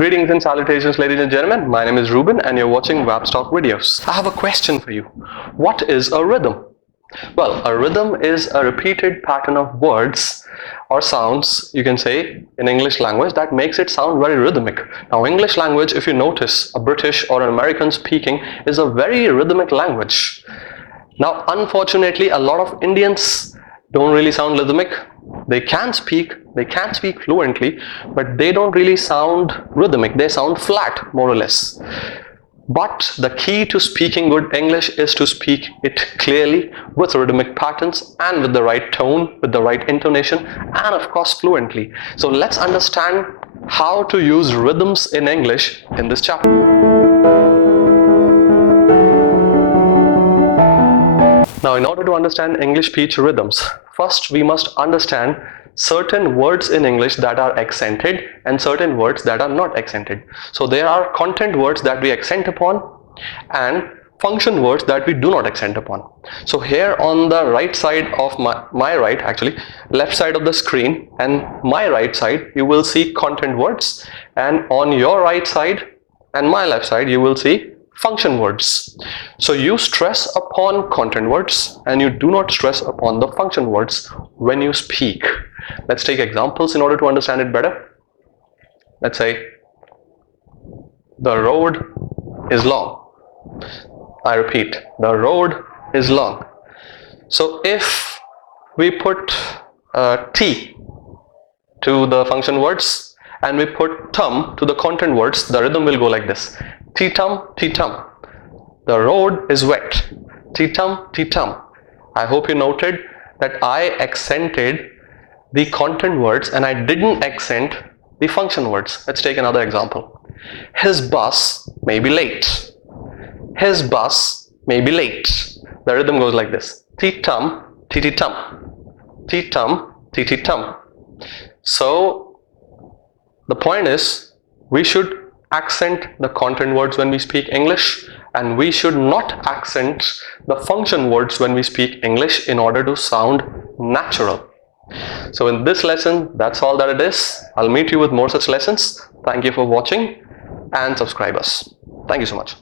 Greetings and salutations, ladies and gentlemen. My name is Ruben and you're watching WabsTalk videos. I have a question for you. What is a rhythm? Well, a rhythm is a repeated pattern of words or sounds, you can say, in English language that makes it sound very rhythmic. Now, English language, if you notice, a British or an American speaking, is a very rhythmic language. Now, unfortunately, a lot of Indians don't really sound rhythmic. They can speak fluently, but they don't really sound rhythmic. They sound flat, more or less. But the key to speaking good English is to speak it clearly with rhythmic patterns and with the right tone, with the right intonation, and of course fluently. So let's understand how to use rhythms in English in this chapter. Now, in order to understand English speech rhythms, first we must understand certain words in English that are accented and certain words that are not accented. So there are content words that we accent upon and function words that we do not accent upon. So here on the right side of left side of the screen and my right side, you will see content words, and on your right side and my left side you will see function words. So you stress upon content words and you do not stress upon the function words when you speak. Let's take examples in order to understand it better. Let's say the road is long. I repeat, the road is long. So if we put T to the function words and we put tum to the content words, the rhythm will go like this. T-tum, T-tum. The road is wet. T-tum, T-tum. I hope you noted that I accented the content words and I didn't accent the function words. Let's take another example. His bus may be late. His bus may be late. The rhythm goes like this. T-tum, T-tum. T-tum, T-tum. So the point is, we should accent the content words when we speak English, and we should not accent the function words when we speak English in order to sound natural. So in this lesson, that's all that it is. I'll meet you with more such lessons. Thank you for watching and subscribe us. Thank you so much.